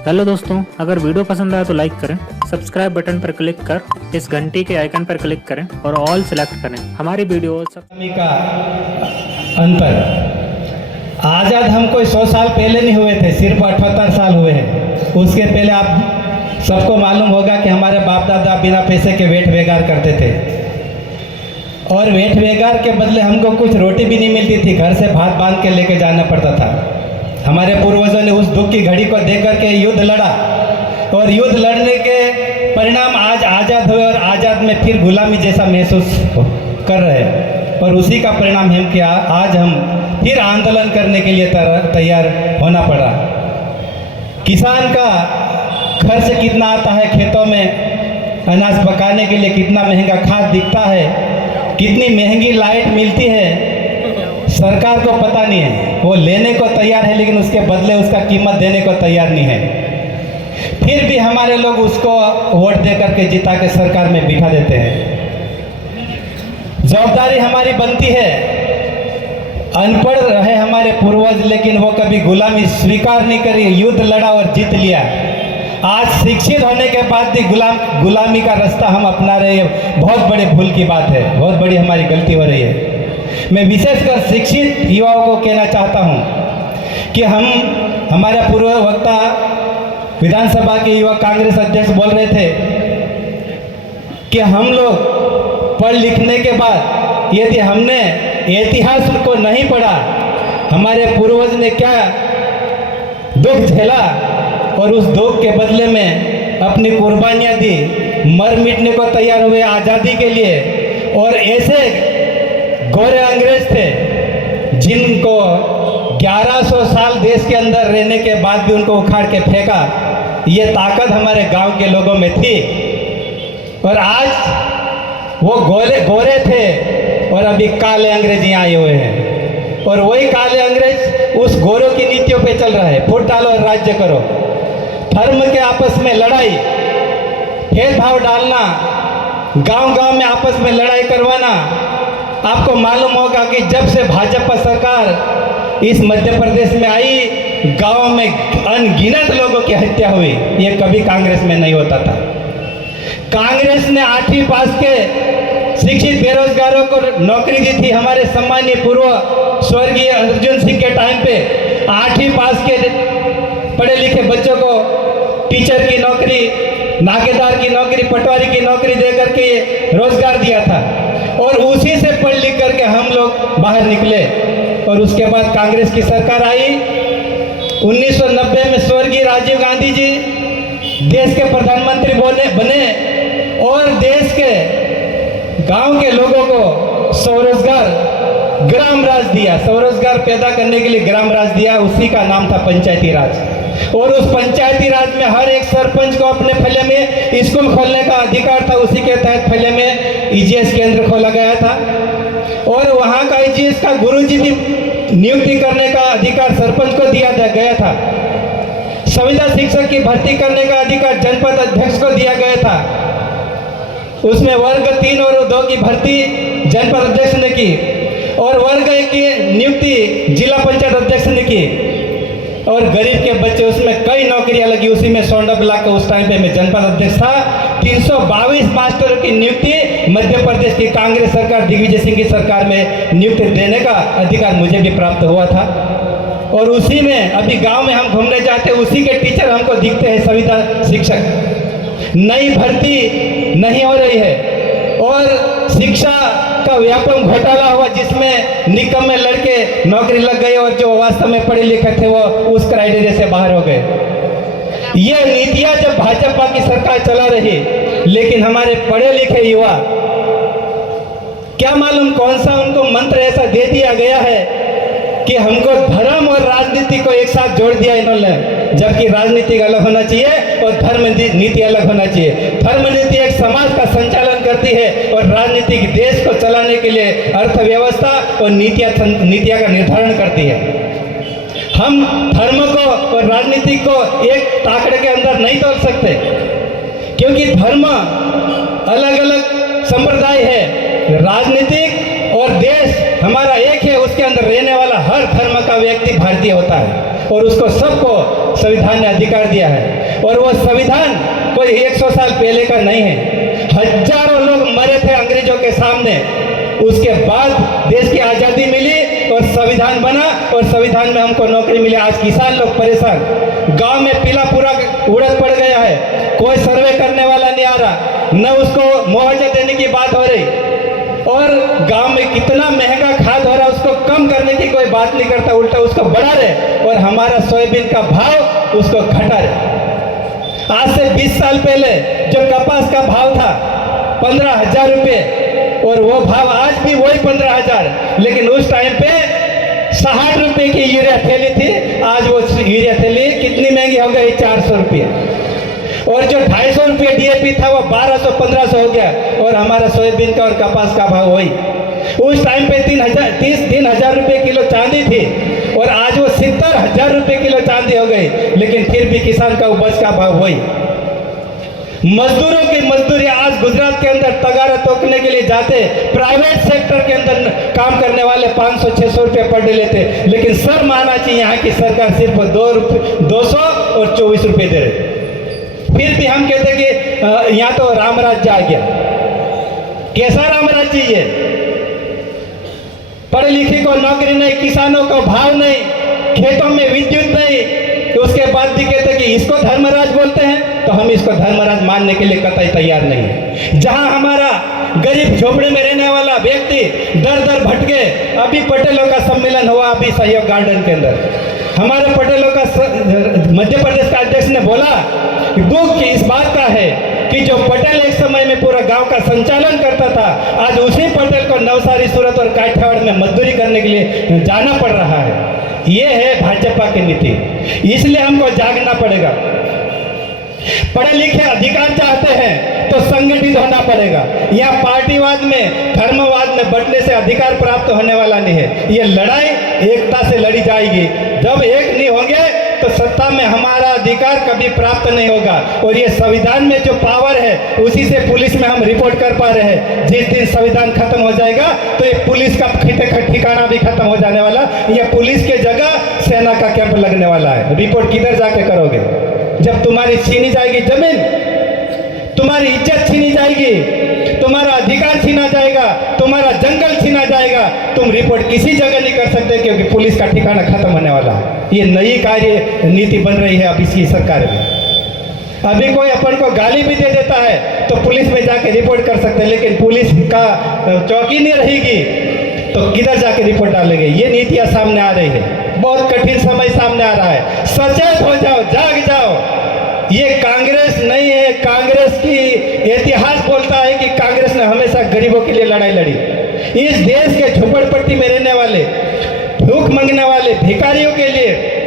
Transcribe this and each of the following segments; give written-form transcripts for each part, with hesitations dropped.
Hello दोस्तों, अगर video पसंद आया तो लाइक करें, सब्सक्राइब बटन पर क्लिक कर इस घंटी के आइकन पर क्लिक करें और ऑल सिलेक्ट करें। हमारी वीडियो का अंतर आज़ाद हमको 100 साल पहले नहीं हुए थे, सिर्फ 78 साल हुए हैं। उसके पहले आप सबको मालूम होगा कि हमारे बाप दादा बिना पैसे के वेट बेगार करते थे और वेट बेगार के बदले हमको कुछ रोटी भी नहीं मिलती थी, घर से भात बांध के लेके जाना पड़ता था। हमारे पूर्वजों ने उस दुख की घड़ी को देख करके युद्ध लड़ा और युद्ध लड़ने के परिणाम आज आज़ाद हुए और आज़ाद में फिर गुलामी जैसा महसूस कर रहे हैं। और उसी का परिणाम है कि आज हम फिर आंदोलन करने के लिए तैयार होना पड़ा। किसान का खर्च कितना आता है, खेतों में अनाज पकाने के लिए कितना महंगा खाद दिखता है, कितनी महंगी लाइट मिलती है, सरकार को पता नहीं है। वो लेने को तैयार है लेकिन उसके बदले उसका कीमत देने को तैयार नहीं है। फिर भी हमारे लोग उसको वोट दे करके जिता के सरकार में बिठा देते हैं। जवाबदारी हमारी बनती है। अनपढ़ रहे हमारे पूर्वज लेकिन वो कभी गुलामी स्वीकार नहीं करी, युद्ध लड़ा और जीत लिया। आज शिक्षित होने के बाद भी गुलामी का रास्ता हम अपना रहे हैं। बहुत बड़े भूल की बात है, बहुत बड़ी हमारी गलती हो रही है। मैं विशेषकर शिक्षित युवाओं को कहना चाहता हूं कि हमारा पूर्व वक्ता विधानसभा के युवा कांग्रेस अध्यक्ष बोल रहे थे कि हम लोग पढ़ लिखने के बाद यदि हमने इतिहास को नहीं पढ़ा, हमारे पूर्वज ने क्या दुख झेला और उस दुख के बदले में अपनी कुर्बानियां दी, मर मिटने को तैयार हुए आज़ादी के लिए। और ऐसे गोरे अंग्रेज थे जिनको 1100 साल देश के अंदर रहने के बाद भी उनको उखाड़ के फेंका। ये ताकत हमारे गांव के लोगों में थी और आज वो गोरे थे और अभी काले अंग्रेज यहाँ आए हुए हैं और वही काले अंग्रेज उस गोरों की नीतियों पे चल रहा है। फुट डालो और राज्य करो, धर्म के आपस में लड़ाई, भेदभाव डालना, गांव-गांव में आपस में लड़ाई करवाना। आपको मालूम होगा कि जब से भाजपा सरकार इस मध्य प्रदेश में आई, गांव में अनगिनत लोगों की हत्या हुई। ये कभी कांग्रेस में नहीं होता था। कांग्रेस ने 8वीं पास के शिक्षित बेरोजगारों को नौकरी दी थी। हमारे सम्मानीय पूर्व स्वर्गीय अर्जुन सिंह के टाइम पे 8वीं पास के पढ़े लिखे बच्चों को टीचर की नौकरी, नाकेदार की नौकरी, पटवारी की नौकरी दे करके रोजगार दिया था और उसी से पढ़ लिख करके हम लोग बाहर निकले। और उसके बाद कांग्रेस की सरकार आई। 1990 में स्वर्गीय राजीव गांधी जी देश के प्रधानमंत्री बने और देश के गांव के लोगों को स्वरोजगार, ग्राम राज दिया। स्वरोजगार पैदा करने के लिए ग्राम राज दिया, उसी का नाम था पंचायती राज। और उस पंचायती राज में हर एक सरपंच को अपने फले में स्कूल खोलने का अधिकार था। उसी के तहत फले में ईजीएस केंद्र खोला गया था और वहाँ का ईजीएस का गुरुजी भी नियुक्ति करने का अधिकार सरपंच को दिया गया था। संविदा शिक्षक की भर्ती करने का अधिकार जनपद अध्यक्ष को दिया गया था। उसमें वर्ग 3 और 2 की भर्ती जनपद अध्यक्ष ने की और वर्ग 1 की नियुक्ति जिला पंचायत अध्यक्ष ने की। और गरीब के बच्चे, उसमें कई नौकरियां लगी। उसी में सोंडा ब्लॉक का उस टाइम पे मैं जनपद अध्यक्ष था। 322 मास्टरों की नियुक्ति मध्य प्रदेश की कांग्रेस सरकार, दिग्विजय सिंह की सरकार में नियुक्ति देने का अधिकार मुझे भी प्राप्त हुआ था। और उसी में अभी गांव में हम घूमने जाते हैं, उसी के टीचर हमको दिखते हैं, संविदा शिक्षक। नई भर्ती नहीं हो रही है और शिक्षा का व्यापक घोटाला हुआ जिसमें निकम्मे लड़के नौकरी लग गए और जो वास्तव में पढ़े लिखे थे वो उस क्राइटेरिया से बाहर हो गए। ये नीतियां जब भाजपा की सरकार चला रही, लेकिन हमारे पढ़े लिखे युवा, क्या मालूम कौन सा उनको मंत्र ऐसा दे दिया गया है कि हमको धर्म और राजनीति को एक साथ जोड़ दिया इन्होंने। जबकि राजनीति अलग होना चाहिए और धर्म नीति अलग होना चाहिए। धर्म नीति एक समाज का संचालन करती है और राजनीति देश को चलाने के लिए अर्थव्यवस्था और नीतियां का निर्धारण करती है। हम धर्म को और राजनीति को एक ताकड़े के अंदर नहीं तोल सकते क्योंकि धर्म अलग अलग संप्रदाय है। राजनीतिक और देश हमारा एक है, उसके अंदर रहने वाला हर धर्म का व्यक्ति भारतीय होता है और उसको सबको संविधान ने अधिकार दिया है। और वो संविधान कोई 100 साल पहले का नहीं है। हजारों लोग मरे थे अंग्रेजों के सामने, उसके बाद देश की आज़ादी मिली और संविधान बना और संविधान में हमको नौकरी मिली। आज किसान लोग परेशान, गांव में पीला पूरा उड़द पड़ गया है, कोई सर्वे करने वाला नहीं आ रहा, न उसको मुआवजा देने की बात हो रही, और गांव में कितना महंगा खाद हो रहा है उसको कम करने की कोई बात नहीं करता, उल्टा उसको बढ़ा रहे, और हमारा सोयाबीन का भाव उसको घटा रहे। आज से 20 साल पहले जो कपास का भाव था 15,000 रुपये, और वो भाव आज भी वही 15,000, लेकिन उस टाइम पे 60 रुपये की यूरिया थैली थी, आज वो यूरिया थैली कितनी महंगी हो गई, 400 रुपये। और जो 250 रुपये DAP था वो 1200-1500 हो गया, और हमारा सोयाबीन का और कपास का भाव वही। उस टाइम पे 3,000 रुपये किलो चांदी थी, और आज वो 70,000 रुपये किलो चांदी हो गई, लेकिन फिर भी किसान का उपज का भाव वही। मजदूरों की मजदूरी आज गुजरात के अंदर तगारा तोड़ने के लिए जाते, प्राइवेट सेक्टर के अंदर काम करने वाले 500-600 रुपये पर डे लेते, लेकिन सर माना चाहिए यहाँ की सरकार सिर्फ 200 और 24 रुपये दे रहे। फिर भी हम कहते कि यहाँ तो राम राज्य आ गया। कैसा राम राज्य ये? पढ़े लिखे को नौकरी नहीं, किसानों को भाव नहीं, खेतों में विद्युत नहीं, तो उसके बाद भी कहते कि इसको धर्मराज बोलते हैं, तो हम इसको धर्मराज मानने के लिए कतई तैयार नहीं है। जहां हमारा गरीब झोपड़े में रहने वाला व्यक्ति दर दर भटके, अभी पटेलों का सम्मेलन हुआ अभी सहयोग गार्डन के अंदर, हमारे पटेलों का मध्य प्रदेश का अध्यक्ष ने बोला दुख इस बात का है कि जो पटेल एक समय में पूरा गांव का संचालन करता था, आज उसी पटेल को नवसारी, सूरत और काठियावाड़ में मजदूरी करने के लिए जाना पड़ रहा है। ये है भाजपा की नीति, इसलिए हमको जागना पड़ेगा। पढ़े लिखे अधिकार चाहते हैं तो संगठित होना पड़ेगा। यह पार्टीवाद में, धर्मवाद में बंटने से अधिकार प्राप्त होने वाला नहीं है। ये लड़ाई एकता से लड़ी जाएगी। जब एक नहीं होंगे तो सत्ता में हमारा अधिकार कभी प्राप्त नहीं होगा। और ये संविधान में जो पावर है उसी से पुलिस में हम रिपोर्ट कर पा रहे हैं। जिस दिन संविधान खत्म हो जाएगा तो ये पुलिस का ठिकाना भी खत्म हो जाने वाला। ये पुलिस के जगह सेना का कैंप लगने वाला है। रिपोर्ट किधर जाके करोगे? जब तुम्हारी छीनी जाएगी जमीन, तुम्हारी इज्जत छीनी जाएगी, तुम्हारा अधिकार छीना जाएगा, तुम्हारा जंगल छीना जाएगा, तुम रिपोर्ट किसी जगह नहीं कर सकते क्योंकि पुलिस का ठिकाना खत्म होने वाला है। ये नई कार्य नीति बन रही है अब इसकी सरकार में। अभी कोई अपन को गाली भी दे देता है तो पुलिस में जाके रिपोर्ट कर सकते हैं, लेकिन पुलिस का चौकी नहीं रहेगी तो किधर जाके रिपोर्ट डालेंगे? ये नीतियां सामने आ रही है। बहुत कठिन समय सामने आ रहा है। सचेत हो जाओ, जाग जाओ। ये कांग्रेस नहीं है। कांग्रेस की इतिहास बोलता है कि कांग्रेस ने हमेशा गरीबों के लिए लड़ाई लड़ी। इस देश के झोपड़पट्टी में रहने वाले, भूख मांगने वाले भिखारियों के लिए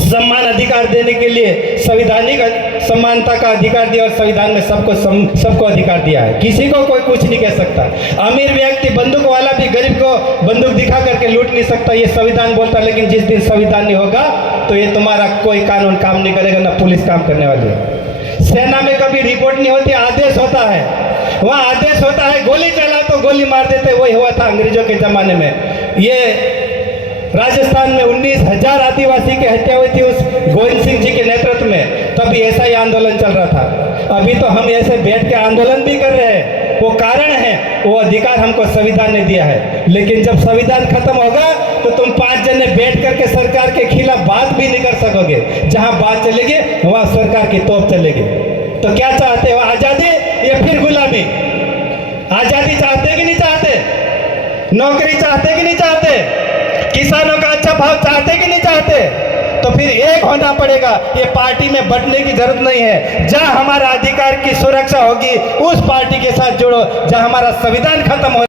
सम्मान अधिकार देने के लिए संवैधानिक समानता का अधिकार दिया, और संविधान में सबको अधिकार दिया है। किसी को कोई कुछ नहीं कह सकता। अमीर व्यक्ति बंदूक वाला भी गरीब को बंदूक दिखा करके लूट नहीं सकता। ये संविधान बोलता है। लेकिन जिस दिन संविधान नहीं होगा तो ये तुम्हारा कोई कानून काम नहीं करेगा, ना पुलिस काम करने वाली है। सेना में कभी रिपोर्ट नहीं होती, आदेश होता है। वहाँ आदेश होता है गोली चला तो गोली मार देते। वही हुआ था अंग्रेजों के जमाने में। ये राजस्थान में 19,000 आदिवासी की हत्या हुई थी उस गोविंद सिंह जी के नेतृत्व में। तभी ऐसा ही आंदोलन चल रहा था। अभी तो हम ऐसे बैठ के आंदोलन भी कर रहे हैं। वो कारण है, वो अधिकार हमको संविधान ने दिया है। लेकिन जब संविधान खत्म होगा तो तुम 5 जने बैठ करके सरकार के खिलाफ बात भी नहीं कर सकोगे। जहां बात चलेगी वहां सरकार की तोप चलेगी। तो क्या चाहते हो? आजादी या फिर गुलामी? आजादी चाहते कि नहीं चाहते? नौकरी चाहते कि नहीं चाहते? किसानों का अच्छा भाव चाहते कि नहीं चाहते? तो फिर एक होना पड़ेगा। ये पार्टी में बंटने की जरूरत नहीं है। जहां हमारा अधिकार की सुरक्षा होगी उस पार्टी के साथ जुड़ो। जहां हमारा संविधान खत्म हो